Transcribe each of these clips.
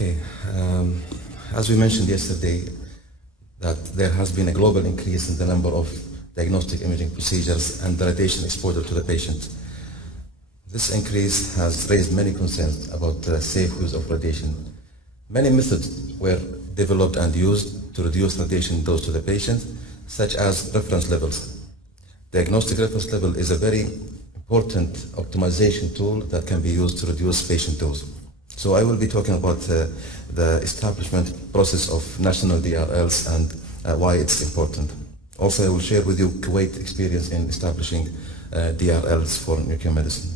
Okay, as we mentioned yesterday, that there has been a global increase in the number of diagnostic imaging procedures and the radiation exposure to the patient. This increase has raised many concerns about the safe use of radiation. Many methods were developed and used to reduce radiation dose to the patient, such as reference levels. Diagnostic reference level is a very important optimization tool that can be used to reduce patient dose. So I will be talking about the establishment process of national DRLs and why it's important. Also, I will share with you Kuwait experience in establishing DRLs for nuclear medicine.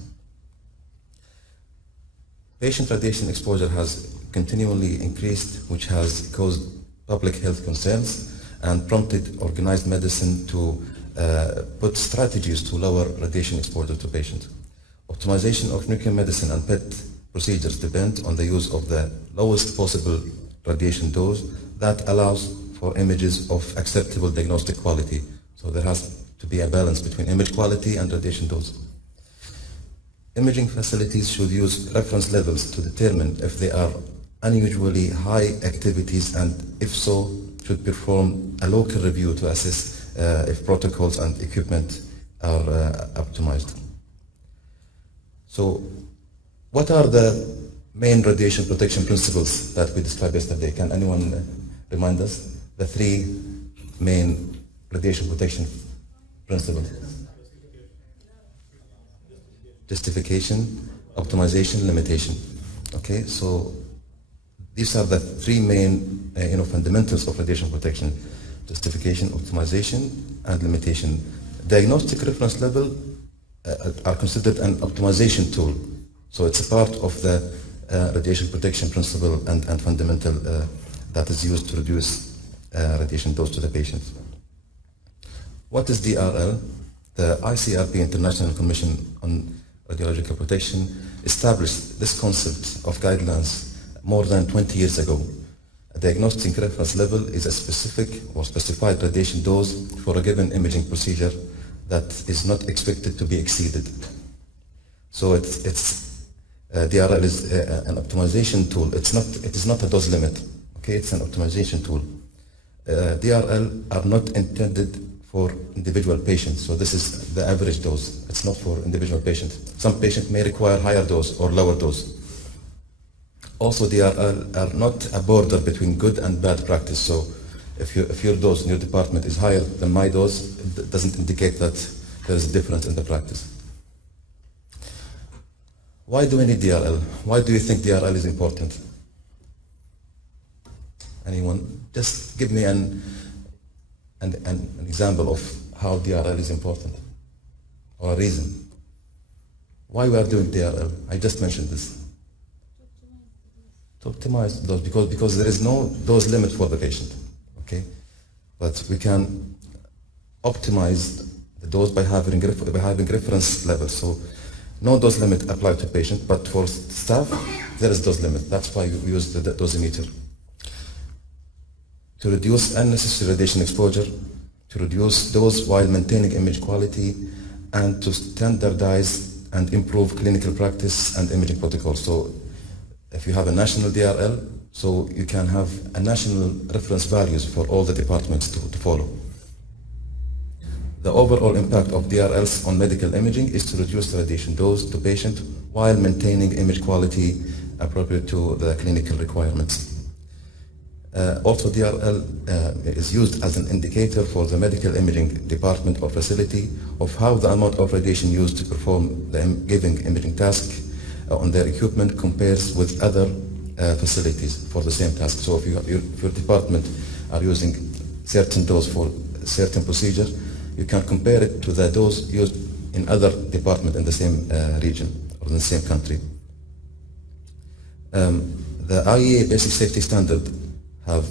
Patient radiation exposure has continually increased, which has caused public health concerns and prompted organized medicine to put strategies to lower radiation exposure to patients. Optimization of nuclear medicine and PET procedures depend on the use of the lowest possible radiation dose that allows for images of acceptable diagnostic quality. So there has to be a balance between image quality and radiation dose. Imaging facilities should use reference levels to determine if they are unusually high activities, and if so, should perform a local review to assess if protocols and equipment are optimized. So, what are the main radiation protection principles that we described yesterday? Can anyone remind us? The three main radiation protection principles. Justification, optimization, limitation. Okay, so these are the three main fundamentals of radiation protection: justification, optimization, and limitation. Diagnostic reference level are considered an optimization tool. So it's a part of the radiation protection principle and fundamental that is used to reduce radiation dose to the patient. What is DRL? The ICRP, International Commission on Radiological Protection, established this concept of guidelines more than 20 years ago. A diagnostic reference level is a specific or specified radiation dose for a given imaging procedure that is not expected to be exceeded. So DRL is an optimization tool. It is not a dose limit. Okay, it's an optimization tool. DRL are not intended for individual patients. So this is the average dose. It's not for individual patients. Some patients may require higher dose or lower dose. Also, DRL are not a border between good and bad practice. So if your dose in your department is higher than my dose, it doesn't indicate that there is a difference in the practice. Why do we need DRL? Why do you think DRL is important? Anyone? Just give me an example of how DRL is important, or a reason. Why we are doing DRL? I just mentioned this. To optimize dose, because there is no dose limit for the patient. Okay, but we can optimize the dose by having reference levels. So no dose limit applied to patient, but for staff there is dose limit. That's why we use the dosimeter. To reduce unnecessary radiation exposure, to reduce dose while maintaining image quality, and to standardize and improve clinical practice and imaging protocols. So if you have a national DRL, so you can have a national reference values for all the departments to follow. The overall impact of DRLs on medical imaging is to reduce the radiation dose to patient while maintaining image quality appropriate to the clinical requirements. Also, DRL is used as an indicator for the medical imaging department or facility of how the amount of radiation used to perform the given imaging task on their equipment compares with other facilities for the same task. So if your department are using certain dose for certain procedure, you can compare it to the dose used in other department in the same region or in the same country. The IEA Basic Safety Standard have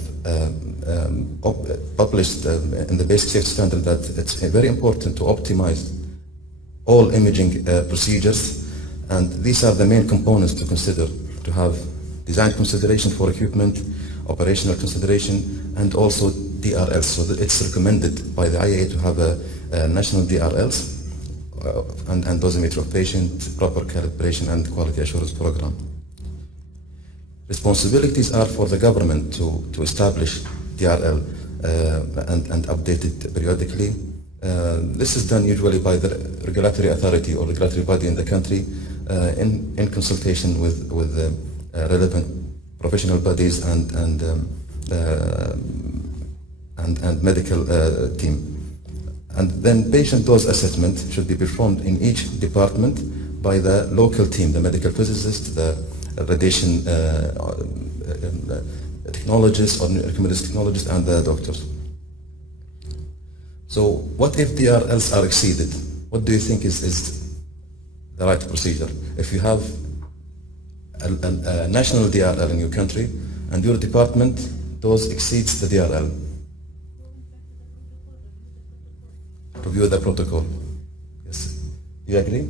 published in the Basic Safety Standard that it's very important to optimize all imaging procedures, and these are the main components to consider, to have design consideration for equipment, operational consideration, and also DRLs. So that it's recommended by the IAA to have a national DRLs and dosimeter of patient, proper calibration, and quality assurance program. Responsibilities are for the government to establish DRL and update it periodically. This is done usually by the regulatory authority or regulatory body in the country in consultation with the relevant professional bodies and medical team. And then patient dose assessment should be performed in each department by the local team, the medical physicist, the radiation technologist or recommended technologist, and the doctors. So what if DRLs are exceeded? What do you think is the right procedure? If you have a national DRL in your country and your department dose exceeds the DRL, review the protocol. Yes. You agree?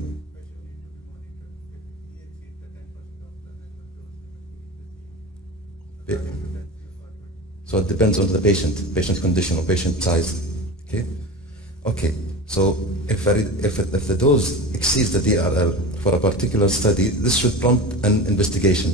So it depends on the patient condition or patient size. Okay. Okay. So if the dose exceeds the DRL for a particular study, this should prompt an investigation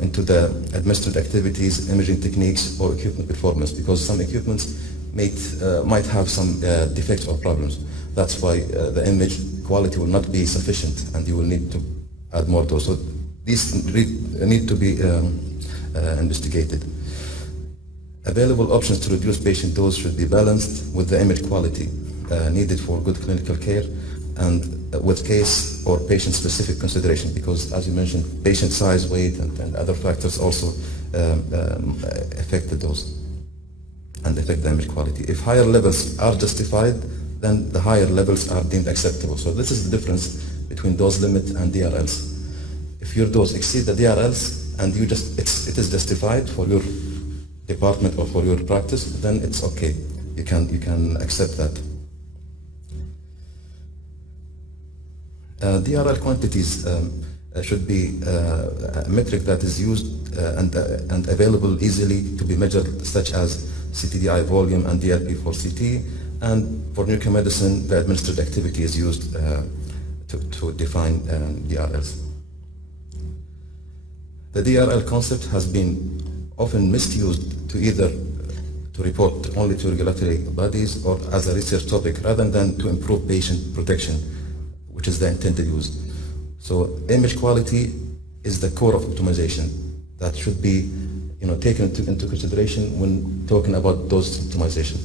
into the administered activities, imaging techniques, or equipment performance, because some equipments might have some defects or problems. That's why the image quality will not be sufficient, and you will need to add more dose. So these need to be investigated. Available options to reduce patient dose should be balanced with the image quality needed for good clinical care and with case or patient-specific consideration, because as you mentioned, patient size, weight, and other factors also affect the dose and affect the image quality. If higher levels are justified, then the higher levels are deemed acceptable. So this is the difference between dose limit and DRLs. If your dose exceeds the DRLs and it is justified for your department or for your practice, then it's okay. You can accept that. DRL quantities should be a metric that is used and available easily to be measured, such as CTDI volume and DLP for CT, and for nuclear medicine, the administered activity is used to define DRLs. The DRL concept has been often misused to either to report only to regulatory bodies or as a research topic rather than to improve patient protection, which is the intended use. So image quality is the core of optimization that should be taken into consideration when talking about dose optimization.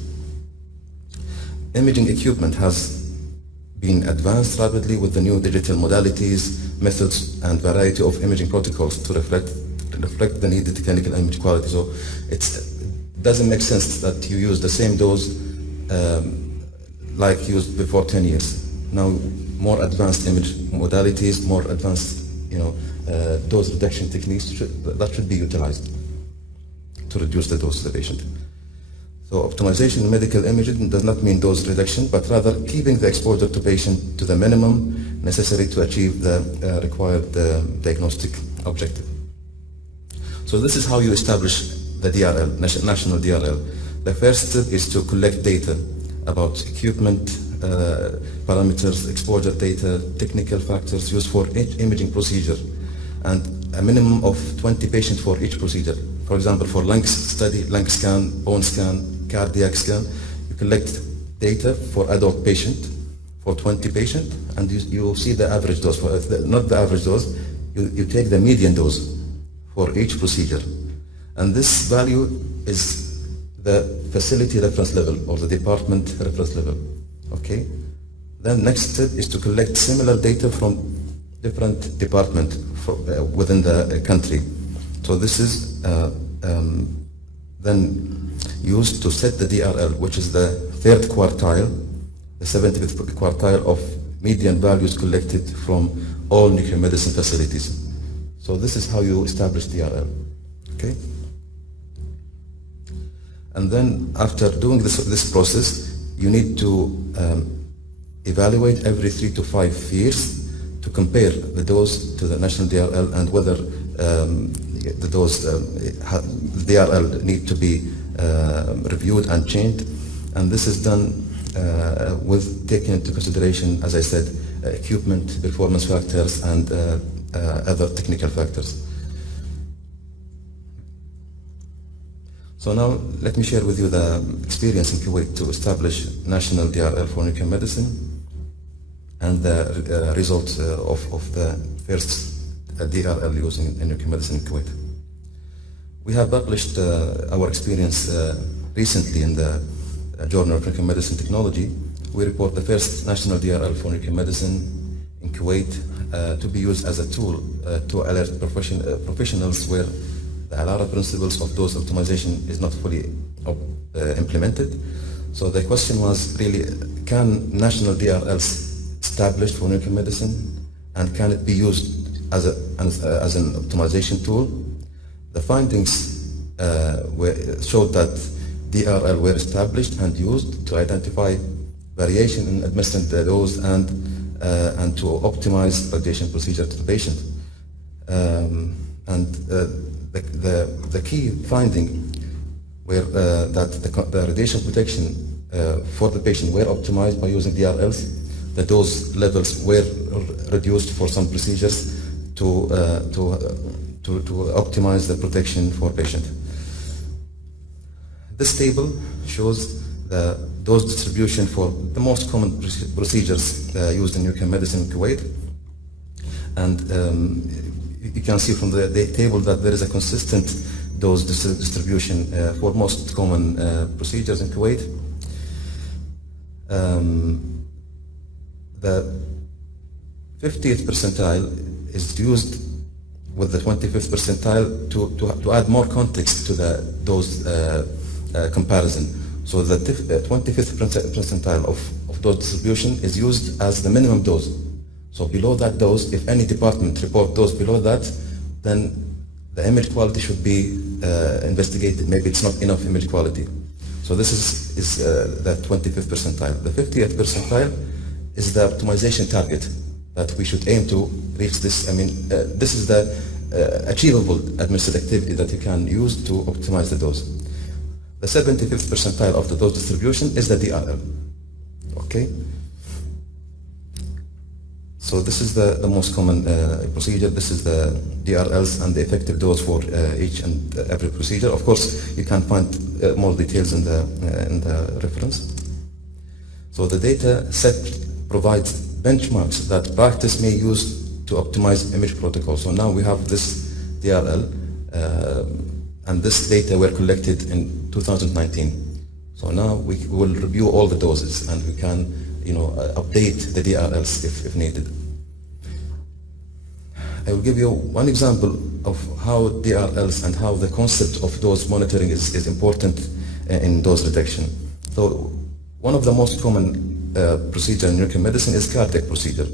Imaging equipment has been advanced rapidly with the new digital modalities, methods, and variety of imaging protocols to reflect the needed clinical image quality. So it doesn't make sense that you use the same dose like used before 10 years. Now, more advanced image modalities, more advanced dose reduction techniques that should be utilized to reduce the dose of the patient. So optimization in medical imaging does not mean dose reduction, but rather keeping the exposure to patient to the minimum necessary to achieve the required diagnostic objective. So this is how you establish the DRL, national DRL. The first step is to collect data about equipment, parameters, exposure data, technical factors used for each imaging procedure, and a minimum of 20 patients for each procedure. For example, for lung study, lung scan, bone scan, cardiac scan, you collect data for adult patient, for 20 patients, and you see the average dose, not the average dose, you take the median dose for each procedure. And this value is the facility reference level or the department reference level. Okay? Then next step is to collect similar data from different departments within the country. So this is then used to set the DRL, which is the third quartile, the 70th quartile of median values collected from all nuclear medicine facilities. So this is how you establish DRL. Okay? And then after doing this process, you need to evaluate every 3 to 5 years to compare the dose to the national DRL and whether the dose DRL need to be reviewed and changed. And this is done with taking into consideration, as I said, equipment, performance factors, and other technical factors. So now let me share with you the experience in Kuwait to establish national DRL for nuclear medicine and the results of the first DRL using in nuclear medicine in Kuwait. We have published our experience recently in the Journal of Nuclear Medicine Technology. We report the first national DRL for nuclear medicine in Kuwait to be used as a tool to alert professionals where the ALARA principles of dose optimization is not fully implemented. So the question was really, can national DRLs established for nuclear medicine, and can it be used as an optimization tool? The findings showed that DRL were established and used to identify variation in administered dose and to optimize radiation procedure to the patient. The key finding were that the radiation protection for the patient were optimized by using DRLs. The dose levels were reduced for some procedures to optimize the protection for patient. This table shows the dose distribution for the most common procedures used in nuclear medicine in Kuwait. And you can see from the table that there is a consistent dose distribution for most common procedures in Kuwait. The 50th percentile is used with the 25th percentile to add more context to the dose comparison. So the 25th percentile of dose distribution is used as the minimum dose. So below that dose, if any department report dose below that, then the image quality should be investigated. Maybe it's not enough image quality. So this is the 25th percentile. The 50th percentile is the optimization target that we should aim to reach this. I mean, this is the achievable administered activity that you can use to optimize the dose. The 75th percentile of the dose distribution is the DRL. Okay? So this is the most common procedure. This is the DRLs and the effective dose for each and every procedure. Of course, you can find more details in the reference. So the data set provides benchmarks that practice may use to optimize image protocol. So now we have this DRL, and this data were collected in 2019. So now we will review all the doses, and we can, update the DRLs if needed. I will give you one example of how DRLs and how the concept of dose monitoring is important in dose reduction. So one of the most common procedure in nuclear medicine is cardiac procedure.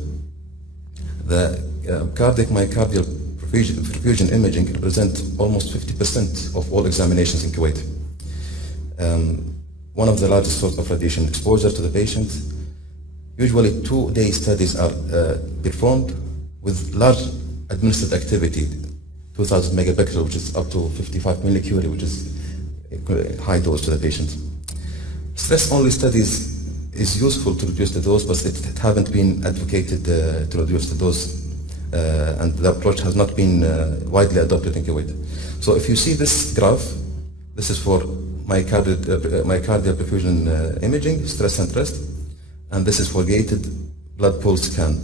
The cardiac myocardial perfusion imaging represents almost 50% of all examinations in Kuwait. One of the largest sources of radiation exposure to the patient. Usually 2-day studies are performed with large administered activity, 2000 megabecquerel, which is up to 55 millicurie, which is a high dose to the patient. Stress-only studies is useful to reduce the dose, but it haven't been advocated to reduce the dose, and the approach has not been widely adopted in Kuwait. So if you see this graph, this is for myocardial perfusion imaging, stress and rest, and this is for gated blood pulse scan.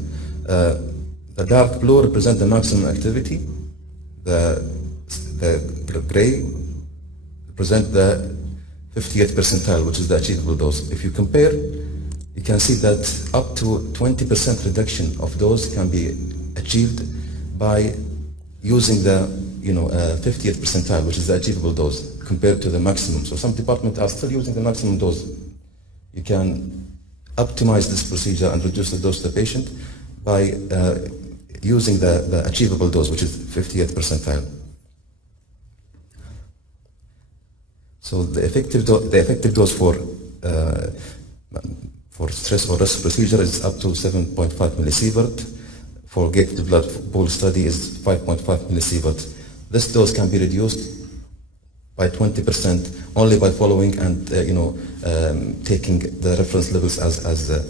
The dark blue represents the maximum activity. The gray represents the 50th percentile, which is the achievable dose. If you compare, you can see that up to 20% reduction of dose can be achieved by using the 50th percentile, which is the achievable dose, compared to the maximum. So some departments are still using the maximum dose. You can optimize this procedure and reduce the dose to the patient by using the achievable dose, which is 50th percentile. So the effective dose for stress or rest procedure is up to 7.5 millisievert. For gated blood pool study is 5.5 millisievert. This dose can be reduced by 20% only by following and taking the reference levels as the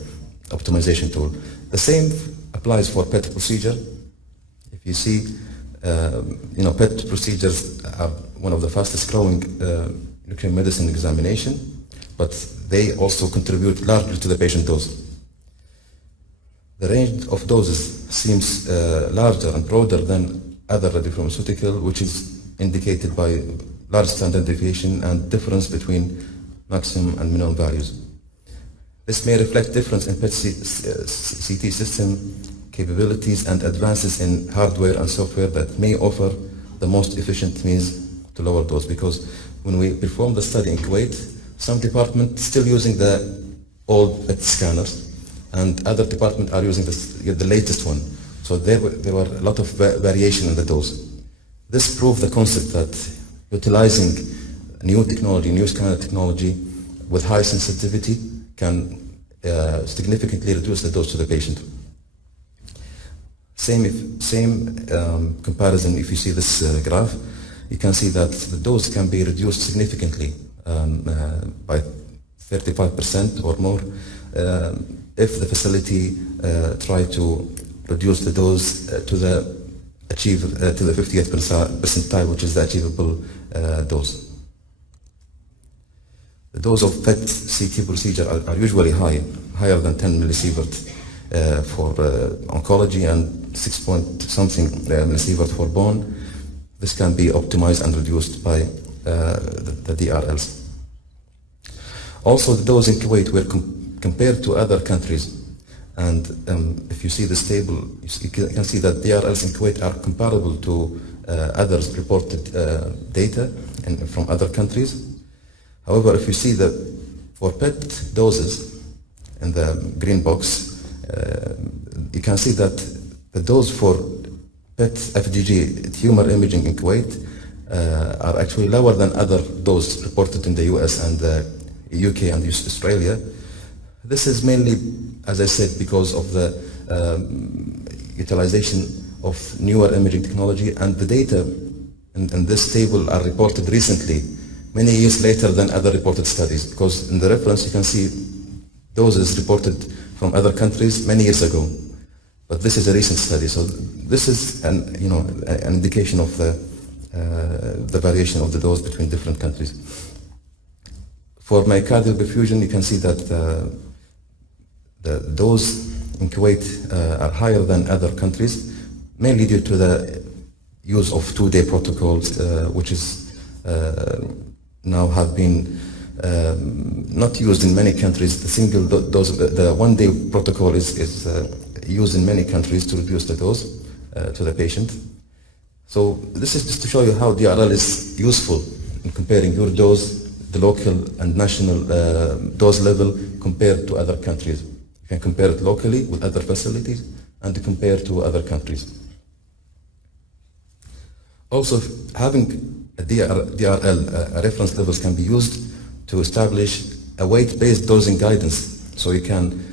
optimization tool. The same applies for PET procedure. If you see, PET procedures are one of the fastest growing nuclear medicine examination, but they also contribute largely to the patient dose. The range of doses seems larger and broader than other radiopharmaceutical, which is indicated by large standard deviation and difference between maximum and minimum values. This may reflect difference in PET CT system capabilities and advances in hardware and software that may offer the most efficient means to lower dose. Because when we performed the study in Kuwait, some departments still using the old PET scanners, and other departments are using the latest one. So there were a lot of variation in the dose. This proved the concept that utilizing new technology, new scanner technology with high sensitivity can significantly reduce the dose to the patient. Same comparison, if you see this graph, you can see that the dose can be reduced significantly by 35% or more if the facility try to reduce the dose to the 50th percentile, which is the achievable dose. The dose of PET CT procedure are usually higher than 10 millisievert for oncology and 6 point something millisievert for bone. This can be optimized and reduced by the DRLs. Also, the dose in Kuwait were compared to other countries, and if you see this table, you can see that DRLs in Kuwait are comparable to others reported data from other countries. However, if you see that for PET doses in the green box, you can see that the dose for PET FDG tumor imaging in Kuwait are actually lower than other doses reported in the US and the UK and Australia. This is mainly, as I said, because of the utilization of newer imaging technology, and the data in this table are reported recently, many years later than other reported studies, because in the reference you can see doses reported from other countries many years ago. But this is a recent study, so this is an indication of the variation of the dose between different countries. For myocardial perfusion, you can see that the dose in Kuwait are higher than other countries, mainly due to the use of 2-day protocols, which is now have been not used in many countries. The single dose, the 1-day protocol is used in many countries to reduce the dose to the patient. So this is just to show you how DRL is useful in comparing your dose, the local and national dose level compared to other countries. You can compare it locally with other facilities and compare to other countries. Also, having a DRL reference levels can be used to establish a weight-based dosing guidance. So you can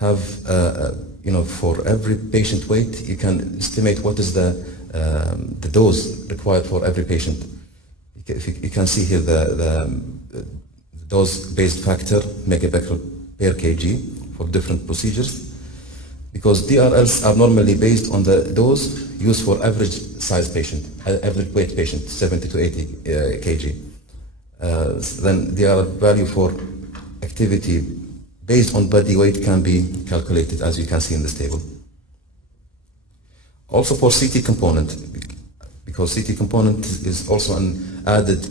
have, for every patient weight, you can estimate what is the dose required for every patient. You can see here the dose-based factor, megabecquerel per kg, for different procedures, because DRLs are normally based on the dose used for average size patient, average weight patient, 70 to 80 kg. Then DRL value for activity based on body weight can be calculated, as you can see in this table. Also for CT component, because CT component is also an added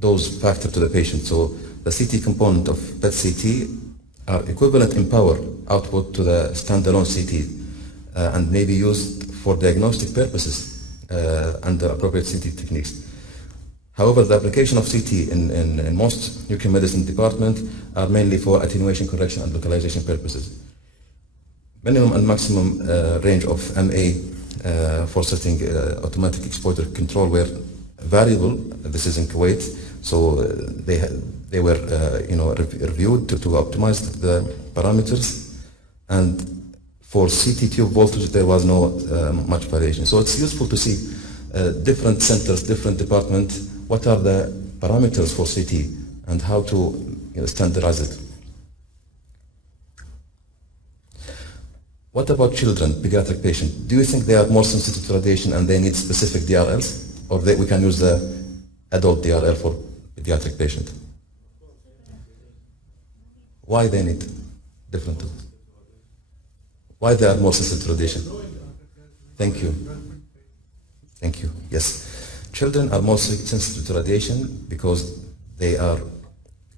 dose factor to the patient. So the CT component of PET CT are equivalent in power output to the standalone CT and may be used for diagnostic purposes under appropriate CT techniques. However, the application of CT in most nuclear medicine departments are mainly for attenuation, correction, and localization purposes. Minimum and maximum range of MA for setting automatic exposure control were variable. This is in Kuwait, so they were reviewed to optimize the parameters, and for CT tube voltage there was no much variation. So it's useful to see different centers, different departments, what are the parameters for CT and how to standardize it. What about children, pediatric patients? Do you think they are more sensitive to radiation and they need specific DRLs? Or we can use the adult DRL for pediatric patient. Why they need different dose? Why they are more sensitive to radiation? Thank you. Thank you. Yes. Children are more sensitive to radiation because they are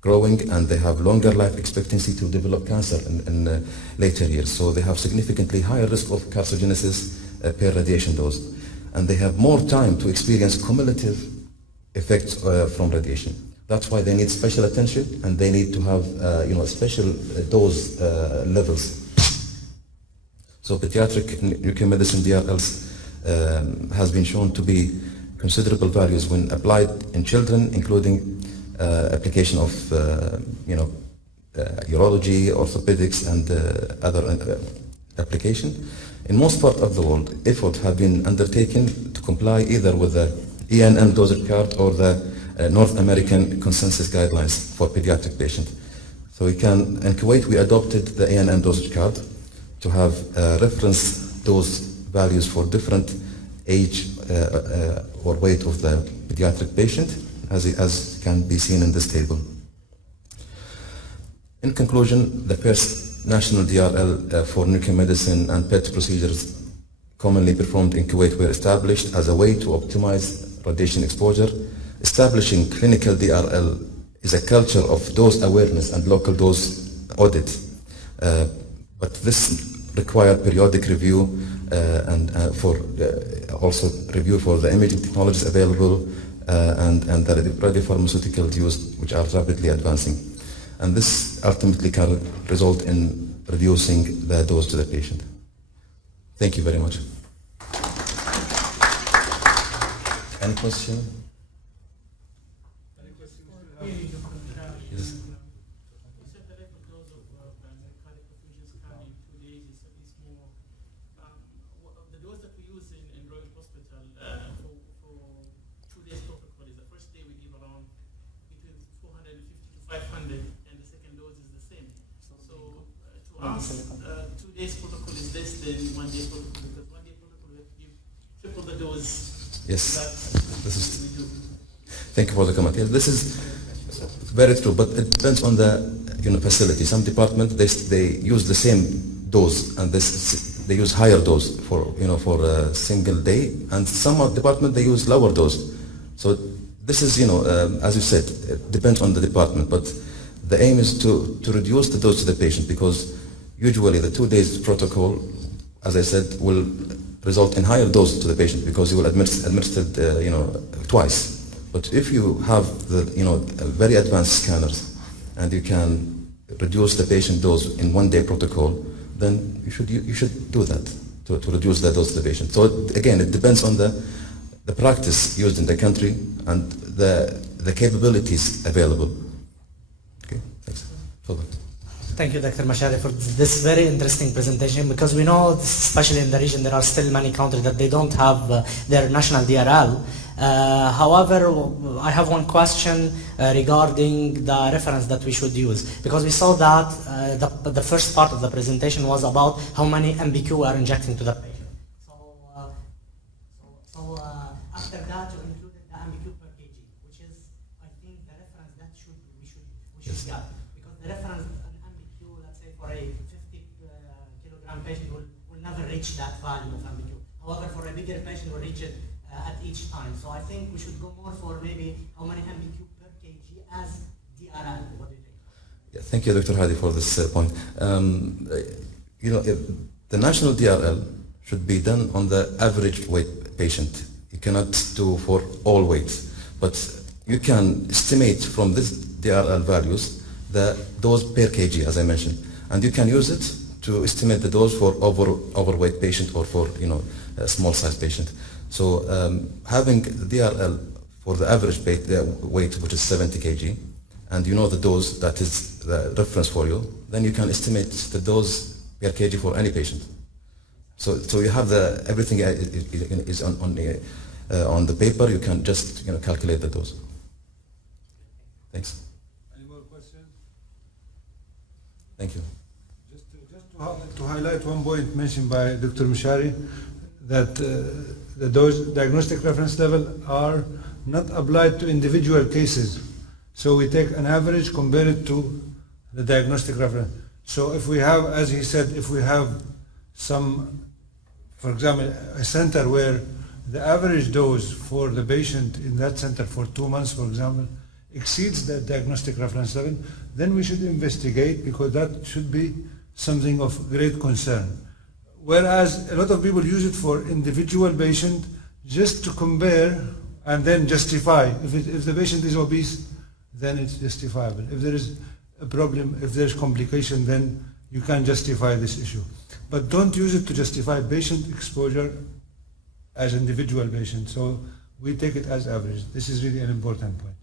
growing and they have longer life expectancy to develop cancer in later years. So they have significantly higher risk of carcinogenesis per radiation dose. And they have more time to experience cumulative effects from radiation. That's why they need special attention and they need to have special dose levels. So pediatric nuclear medicine DRLs has been shown to be considerable values when applied in children, including application of urology, orthopedics, and other application. In most parts of the world, efforts have been undertaken to comply either with the ENM dosage card or the North American consensus guidelines for pediatric patients. So in Kuwait, we adopted the ENM dosage card to have reference dose values for different age or weight of the pediatric patient, as can be seen in this table. In conclusion, the first national DRL for nuclear medicine and PET procedures commonly performed in Kuwait were established as a way to optimize radiation exposure. Establishing clinical DRL is a culture of dose awareness and local dose audit, but this requires periodic review and also review for the imaging technologies available and the radiopharmaceutical use, which are rapidly advancing. And this ultimately can result in reducing the dose to the patient. Thank you very much. Any question? Yes. Us, 2 days protocol is less than 1 day protocol because 1 day protocol will give triple the dose. Yes, this is. We do. Thank you for the comment. Yes, this is very true, but it depends on the facility. Some departments they use the same dose and they use higher dose for a single day, and some department they use lower dose. So this is as you said, it depends on the department, but the aim is to reduce the dose to the patient because usually the 2 days protocol, as I said, will result in higher dose to the patient because you will administer twice. But if you have the very advanced scanners and you can reduce the patient dose in 1 day protocol, then you should do that to reduce the dose to the patient. So again, it depends on the practice used in the country and the capabilities available. Okay, thanks. Thank you, Dr. Meshari, for this very interesting presentation, because we know, especially in the region, there are still many countries that they don't have their national DRL. However, I have one question regarding the reference that we should use, because we saw that the first part of the presentation was about how many MBQ we are injecting to the patient. So after that, you included the MBQ per kg, which is, I think, the reference that we should get, because the reference for a 50 kilogram patient will never reach that value of MBQ. However, for a bigger patient, will reach it at each time. So I think we should go more for maybe how many MBQ per kg as DRL. What do you think? Yeah, thank you, Dr. Hadi, for this point. The national DRL should be done on the average weight patient. You cannot do for all weights, but you can estimate from this DRL values the dose per kg, as I mentioned. And you can use it to estimate the dose for overweight patient or for a small size patient. So having DRL for the average weight, which is 70 kg, and you know the dose that is the reference for you, then you can estimate the dose per kg for any patient. So you have everything is on the paper. You can just calculate the dose. Thanks. Any more questions? Thank you. To highlight one point mentioned by Dr. Meshari, that the dose diagnostic reference level are not applied to individual cases. So we take an average, compare it to the diagnostic reference. So if we have, as he said, if we have some, for example, a center where the average dose for the patient in that center for 2 months, for example, exceeds the diagnostic reference level, then we should investigate, because that should be something of great concern. Whereas a lot of people use it for individual patient just to compare and then justify. If the patient is obese, then it's justifiable. If there is a problem, if there's complication, then you can justify this issue. But don't use it to justify patient exposure as individual patient. So we take it as average. This is really an important point.